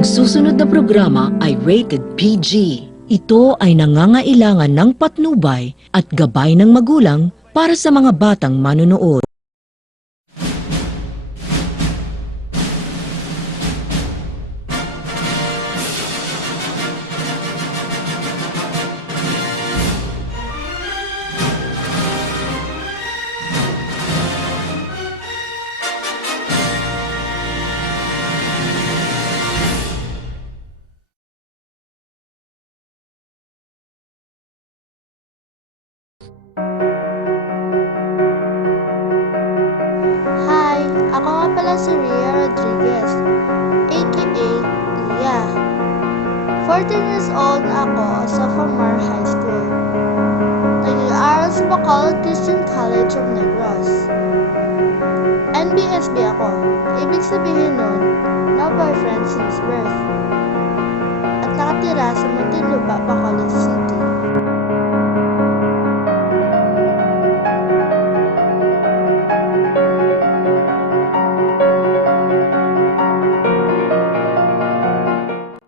Ang susunod na programa ay rated PG. Ito ay nangangailangan ng patnubay at gabay ng magulang para sa mga batang manonood. Hi, ako nga pala si Ria Rodriguez, aka Lia. 14 years old na ako, sophomore high school. Nag-aaral sa Bacolod Christian College of Negros. NBSB ako, ibig sabihin nun, no boyfriend since birth. At nakatira sa Muntinlupa, Bacolod City.